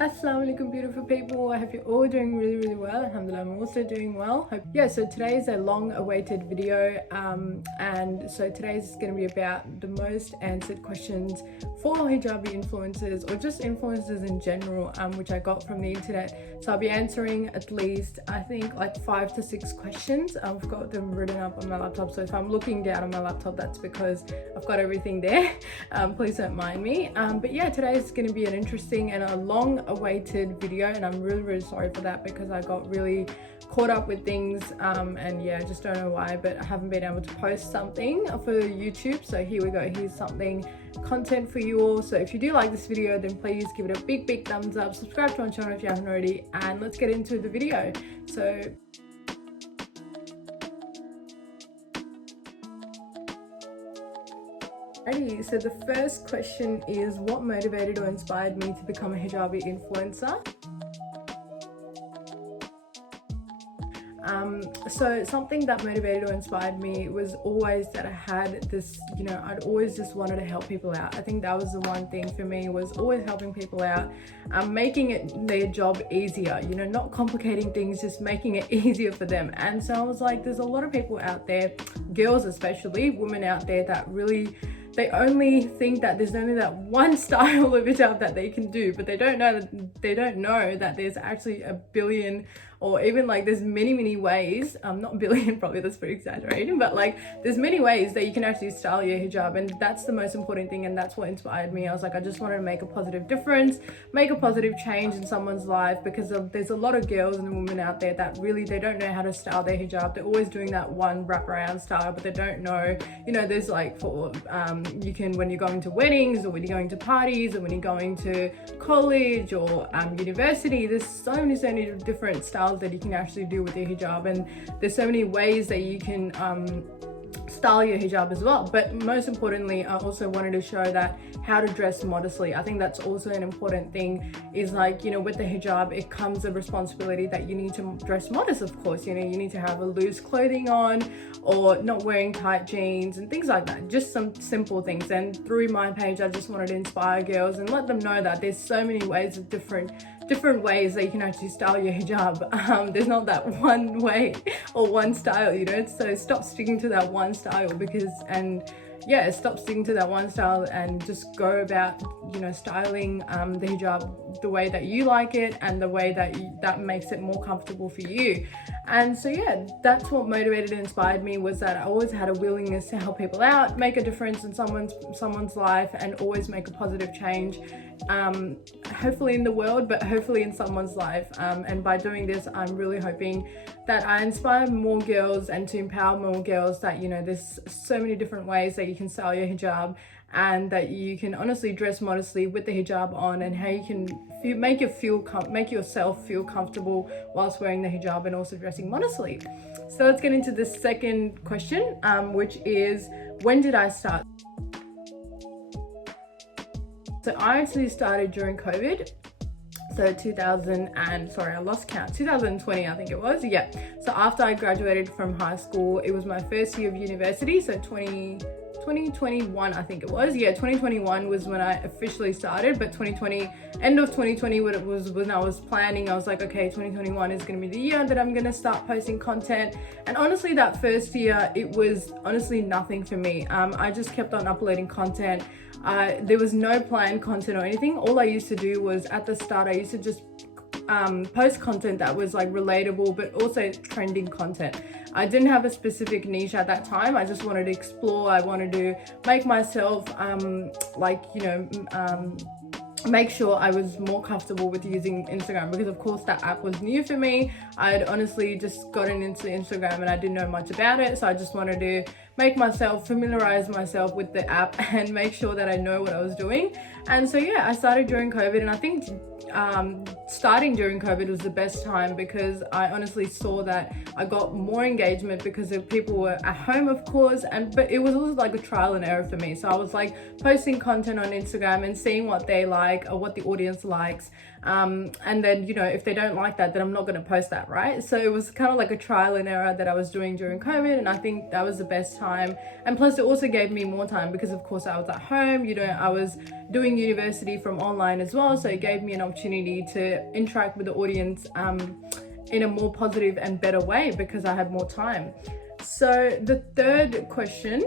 Assalamu Alaikum, beautiful people. I hope you're all doing really well. Alhamdulilah, I'm also doing well. So today is a long awaited video, and so today's going to be about the most answered questions for hijabi influencers or just influencers in general, which I got from the internet. So I'll be answering at least, I think, like 5 to 6 questions. I've got them written up on my laptop, so if I'm looking down on my laptop, that's because I've got everything there. Please don't mind me. But yeah, today is going to be an interesting and a long awaited video, and I'm really sorry for that because I got really caught up with things, and yeah, I just don't know why, but I haven't been able to post something for YouTube. So here we go, here's something content for you all. So if you do like this video, then please give it a big thumbs up, subscribe to my channel if you haven't already, and let's get into the video. So so the first question is, what motivated or inspired me to become a hijabi influencer? So something that motivated or inspired me was always that I had this, I'd always just wanted to help people out. I think that was the one thing for me, was always helping people out, making their job easier, not complicating things, just making it easier for them. And so I was like, there's a lot of people out there, girls especially, women out there, that really, they only think that there's only that one style of hijab that they can do, but they don't know that there's actually a billion, or even like there's many ways, not billion, probably that's pretty exaggerating, but like there's many ways that you can actually style your hijab, and that's the most important thing, and that's what inspired me. I was like, I just wanted to make a positive difference, make a positive change in someone's life, because there's a lot of girls and women out there that really, they don't know how to style their hijab. They're always doing that one wraparound style, but they don't know, there's like for you can, when you're going to weddings, or when you're going to parties, or when you're going to college or university, there's so many different styles that you can actually do with your hijab, and there's so many ways that you can style your hijab as well. But most importantly, I also wanted to show that how to dress modestly. I think that's also an important thing, is like, with the hijab, it comes a responsibility that you need to dress modest, of course. You need to have a loose clothing on, or not wearing tight jeans and things like that, just some simple things. And through my page, I just wanted to inspire girls and let them know that there's so many ways of different ways that you can actually style your hijab. There's not that one way or one style, so stop sticking to that one style, stop sticking to that one style, and just go about styling the hijab the way that you like it, and the way that makes it more comfortable for you. And so yeah, that's what motivated and inspired me, was that I always had a willingness to help people out, make a difference in someone's life, and always make a positive change, hopefully in the world, but hopefully in someone's life. And by doing this, I'm really hoping that I inspire more girls, and to empower more girls, that there's so many different ways that you can style your hijab, and that you can honestly dress modestly with the hijab on, and how you can make yourself feel comfortable whilst wearing the hijab and also dressing modestly. So let's get into the second question, which is, when did I start? So I actually started during COVID. So I lost count, 2020 I think it was, yeah. So after I graduated from high school, it was my first year of university, so 2021 I think it was, yeah, 2021 was when I officially started. But end of 2020, when I was planning, I was like, okay, 2021 is going to be the year that I'm going to start posting content. And honestly, that first year, it was honestly nothing for me. I just kept on uploading content. There was no planned content or anything. All I used to do was, at the start, I used to just post content that was like relatable, but also trending content. I didn't have a specific niche at that time. I just wanted to explore. I wanted to make myself make sure I was more comfortable with using Instagram, because of course that app was new for me. I'd honestly just gotten into Instagram and I didn't know much about it, so I just wanted to familiarize myself with the app and make sure that I know what I was doing. And so yeah, I started during COVID, and I think starting during COVID was the best time, because I honestly saw that I got more engagement because people were at home, of course, but it was also like a trial and error for me. So I was like posting content on Instagram and seeing what they like, or what the audience likes, and then if they don't like that, then I'm not going to post that, right? So it was kind of like a trial and error that I was doing during COVID, and I think that was the best time, and plus it also gave me more time because of course I was at home, you know, I was doing university from online as well, so it gave me an opportunity to interact with the audience in a more positive and better way because I had more time. So the third question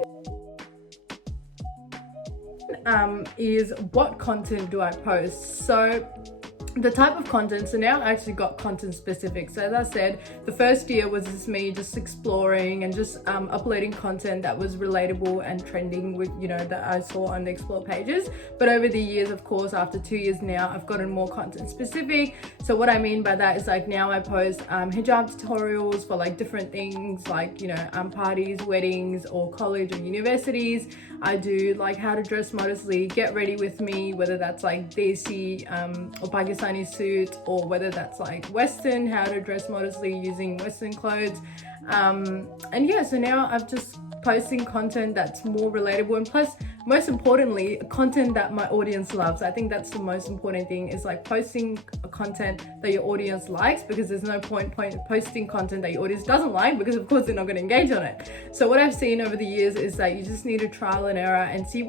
is, what content do I post? So the type of content, so now I actually got content specific. So as I said, the first year was just me just exploring and just uploading content that was relatable and trending with, you know, that I saw on the explore pages. But over the years, of course, after 2 years now, I've gotten more content specific. So what I mean by that is like now I post hijab tutorials for like different things, like, you know, parties, weddings, or college or universities. I do like how to dress modestly, get ready with me, whether that's like Desi or Pakistani suit, or whether that's like Western, how to dress modestly using Western clothes. And yeah, so now I'm just posting content that's more relatable, and plus, most importantly, content that my audience loves. I think that's the most important thing, is like posting content that your audience likes, because there's no point posting content that your audience doesn't like, because of course they're not going to engage on it. So what I've seen over the years is that you just need to trial and error and see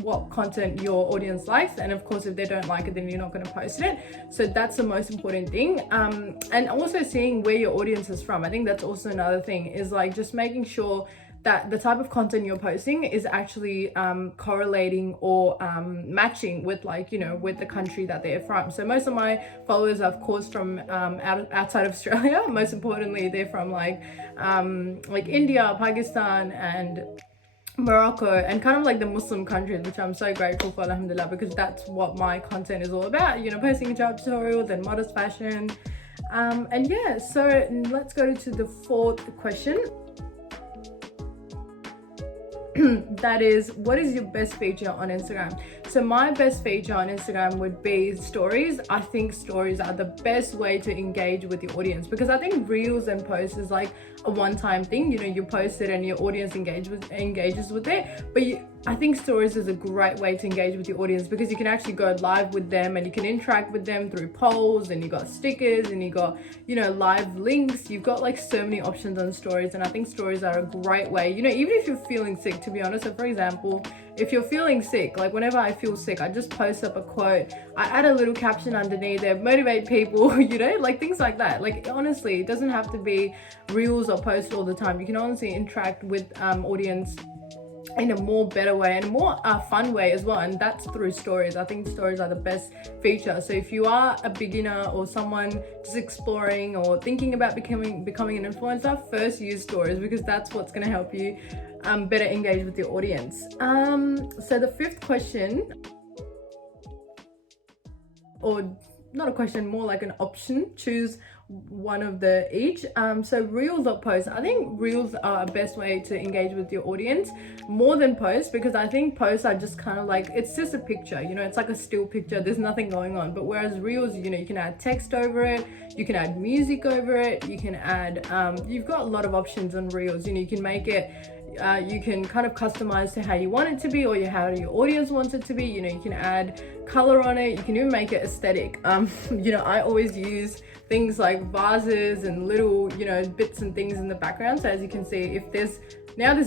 what content your audience likes, and of course if they don't like it, then you're not going to post it. So that's the most important thing. And also seeing where your audience is from. I think that's also another thing, is like just making sure that the type of content you're posting is actually correlating or matching with, like, you know, with the country that they're from. So most of my followers are of course from outside of Australia. Most importantly, they're from like India, Pakistan, and Morocco, and kind of like the Muslim countries, which I'm so grateful for, Alhamdulilah, because that's what my content is all about, you know, posting hijab tutorials and modest fashion. And yeah, so let's go to the fourth question. That is, what is your best feature on Instagram? So my best feature on Instagram would be stories. I think stories are the best way to engage with your audience, because I think reels and posts is like a one-time thing. You know, you post it and your audience engages with it. But I think stories is a great way to engage with your audience, because you can actually go live with them and you can interact with them through polls, and you got stickers, and you got, you know, live links. You've got like so many options on stories, and I think stories are a great way, you know, even if you're feeling sick, to be honest. So for example, if you're feeling sick, like whenever I feel sick, I just post up a quote, I add a little caption underneath there, motivate people, you know, like things like that. Like honestly, it doesn't have to be reels or posts all the time. You can honestly interact with audience in a more better way and a more fun way as well, and that's through stories. I think stories are the best feature. So if you are a beginner or someone just exploring or thinking about becoming an influencer, first use stories, because that's what's going to help you better engage with your audience. So the fifth question, or not a question, more like an option, choose one of the each. So reels or posts. I think reels are a best way to engage with your audience more than posts, because I think posts are just kind of like, it's just a picture, you know, it's like a still picture, there's nothing going on. But whereas reels, you know, you can add text over it, you can add music over it, you can add you've got a lot of options on reels. You know, you can make it you can kind of customize to how you want it to be, or how your audience wants it to be. You know, you can add color on it, you can even make it aesthetic. You know, I always use things like vases and little, you know, bits and things in the background. So as you can see, if there's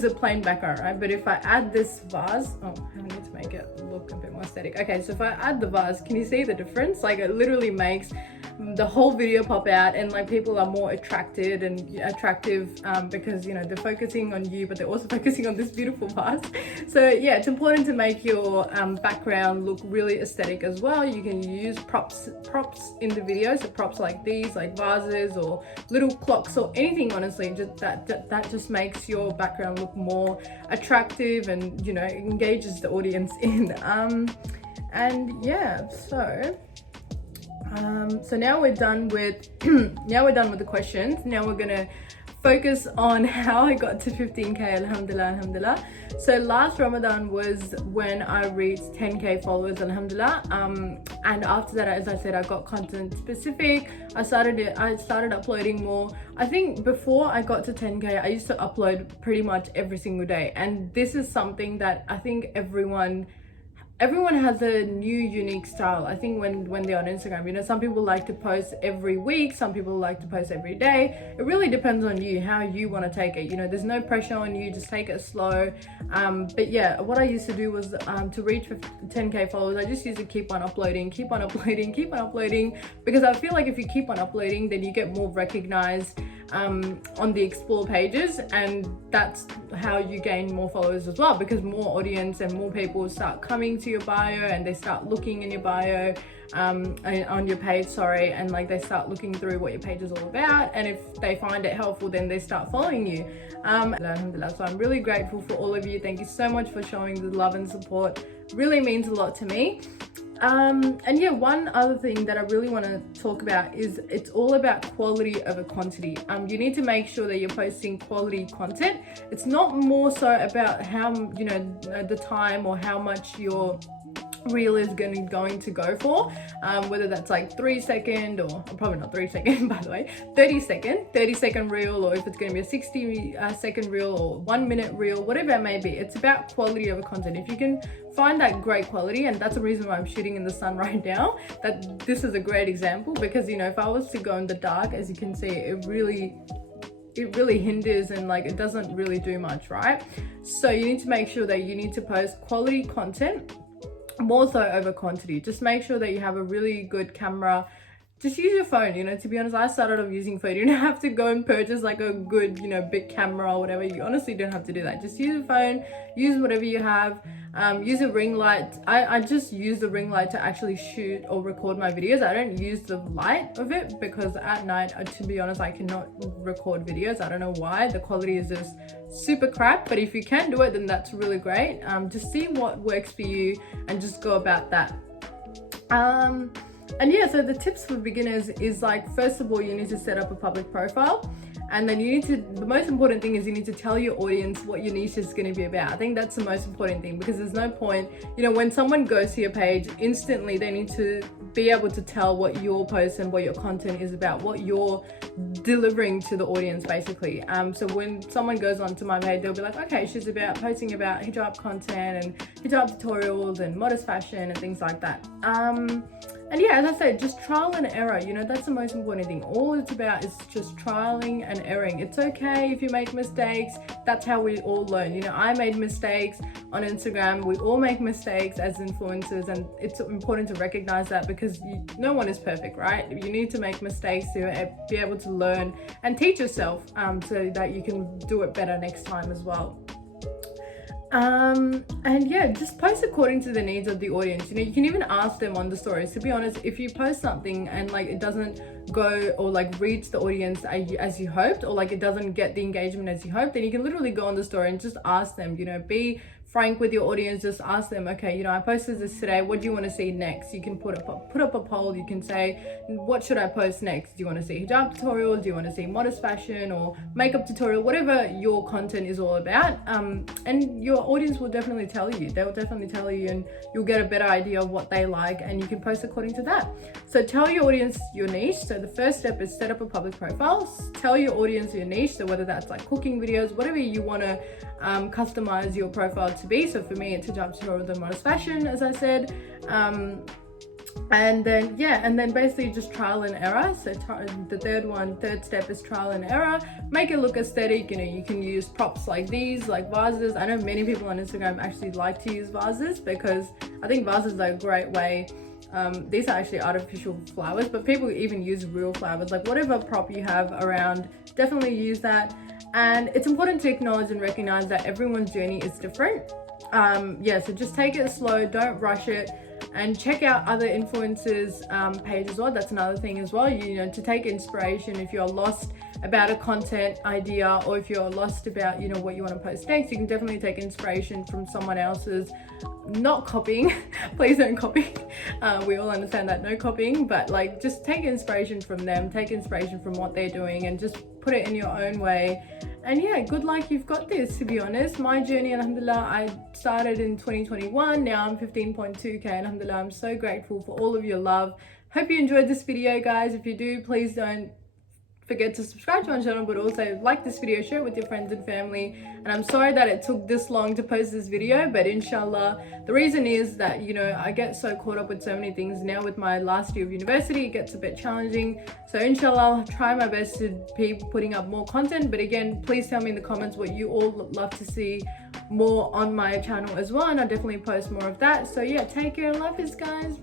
a plain background, right? But if I add this vase, I need to make it look a bit more aesthetic. Okay, so if I add the vase, can you see the difference? Like it literally makes the whole video pop out, and like people are more attractive because, you know, they're focusing on you, but they're also focusing on this beautiful vase. So yeah, it's important to make your background look really aesthetic as well. You can use props in the video, so props like these, like vases or little clocks or anything, honestly, just that just makes your background look more attractive and, you know, engages the audience in. And yeah, so now we're done with the questions. Now we're gonna focus on how I got to 15k. Alhamdulillah. So last Ramadan was when I reached 10k followers, alhamdulillah. And after that, as I said, I got content specific. I started uploading more. I think before I got to 10k, I used to upload pretty much every single day, and this is something that I think everyone everyone has a new unique style. I think when they're on Instagram, you know, some people like to post every week, some people like to post every day. It really depends on you, how you want to take it. You know, there's no pressure on you, just take it slow. But yeah, what I used to do was to reach 10k followers, I just used to keep on uploading, because I feel like if you keep on uploading, then you get more recognized on the explore pages, and that's how you gain more followers as well, because more audience and more people start coming to your bio, and they start looking in your bio on your page, and like they start looking through what your page is all about, and if they find it helpful, then they start following you. Alhamdulilah. So I'm really grateful for all of you. Thank you so much for showing the love and support. Really means a lot to me. And yeah, one other thing that I really want to talk about is it's all about quality over quantity. You need to make sure that you're posting quality content. It's not more so about how, you know, the time or how much your reel is going to go for, whether that's like 3 second, or probably not 3 second by the way, 30 second reel, or if it's going to be a 60 second reel or 1 minute reel, whatever it may be. It's about quality over content. If you can find that great quality, and that's the reason why I'm shooting in the sun right now, that this is a great example, because you know, if I was to go in the dark, as you can see, it really hinders, and like it doesn't really do much, right? So you need to make sure that you need to post quality content more so over quantity. Just make sure that you have a really good camera. Just use your phone. You know, to be honest, I started off using phone. You don't have to go and purchase like a good, you know, big camera or whatever. You honestly don't have to do that. Just use your phone, use whatever you have. Use a ring light. I just use the ring light to actually shoot or record my videos. I don't use the light of it, because at night, to be honest, I cannot record videos. I don't know why. The quality is just super crap, but if you can do it, then that's really great. Just see what works for you and just go about that. And yeah, so the tips for beginners is like, first of all, you need to set up a public profile. And then you need to, the most important thing is you need to tell your audience what your niche is going to be about. I think that's the most important thing, because there's no point, you know, when someone goes to your page, instantly they need to be able to tell what your post and what your content is about, what you're delivering to the audience basically. So when someone goes onto my page, they'll be like, okay, she's posting about hijab content and hijab tutorials and modest fashion and things like that. And yeah, as I said, just trial and error, you know, that's the most important thing. All it's about is just trialing and erring. It's okay if you make mistakes. That's how we all learn. You know, I made mistakes on Instagram. We all make mistakes as influencers, and it's important to recognize that, because no one is perfect, right? You need to make mistakes to be able to learn and teach yourself, so that you can do it better next time as well. And yeah, just post according to the needs of the audience. You know, you can even ask them on the stories. To be honest, if you post something and like it doesn't go or like reach the audience as you hoped, or like it doesn't get the engagement as you hoped, then you can literally go on the story and just ask them, you know, be frank with your audience. Just ask them, okay, you know, I posted this today, what do you want to see next? You can put up a poll. You can say, what should I post next? Do you want to see hijab tutorial? Do you want to see modest fashion or makeup tutorial? Whatever your content is all about, and your audience will definitely tell you. They will definitely tell you, and you'll get a better idea of what they like, and you can post according to that. So tell your audience your niche. So the first step is set up a public profile. Tell your audience your niche. So whether that's like cooking videos, whatever you want to customize your profile to be. So for me, it's hijab tutorial and modest fashion, as I said. And then basically just trial and error. So the third step is trial and error. Make it look aesthetic. You know, you can use props like these, like vases. I know many people on Instagram actually like to use vases, because I think vases are a great way. These are actually artificial flowers, but people even use real flowers. Like whatever prop you have around, definitely use that. And it's important to acknowledge and recognize that everyone's journey is different. So just take it slow, don't rush it, and check out other influencers' pages as well. That's another thing as well, you know, to take inspiration. If you're lost about a content idea, or if you're lost about, you know, what you want to post next, you can definitely take inspiration from someone else's. Not copying, please don't copy. We all understand that, no copying, but like just take inspiration from them, take inspiration from what they're doing, and just put it in your own way. And yeah, good luck, you've got this. To be honest, my journey, alhamdulillah, I started in 2021. Now I'm 15.2k. Alhamdulillah, I'm so grateful for all of your love. Hope you enjoyed this video, guys. If you do, please don't forget to subscribe to my channel, but also like this video, share it with your friends and family. And I'm sorry that it took this long to post this video, but inshallah, the reason is that, you know, I get so caught up with so many things now. With my last year of university, it gets a bit challenging, so inshallah I'll try my best to be putting up more content. But again, please tell me in the comments what you all love to see more on my channel as well, and I'll definitely post more of that. So yeah, take care, love yous guys.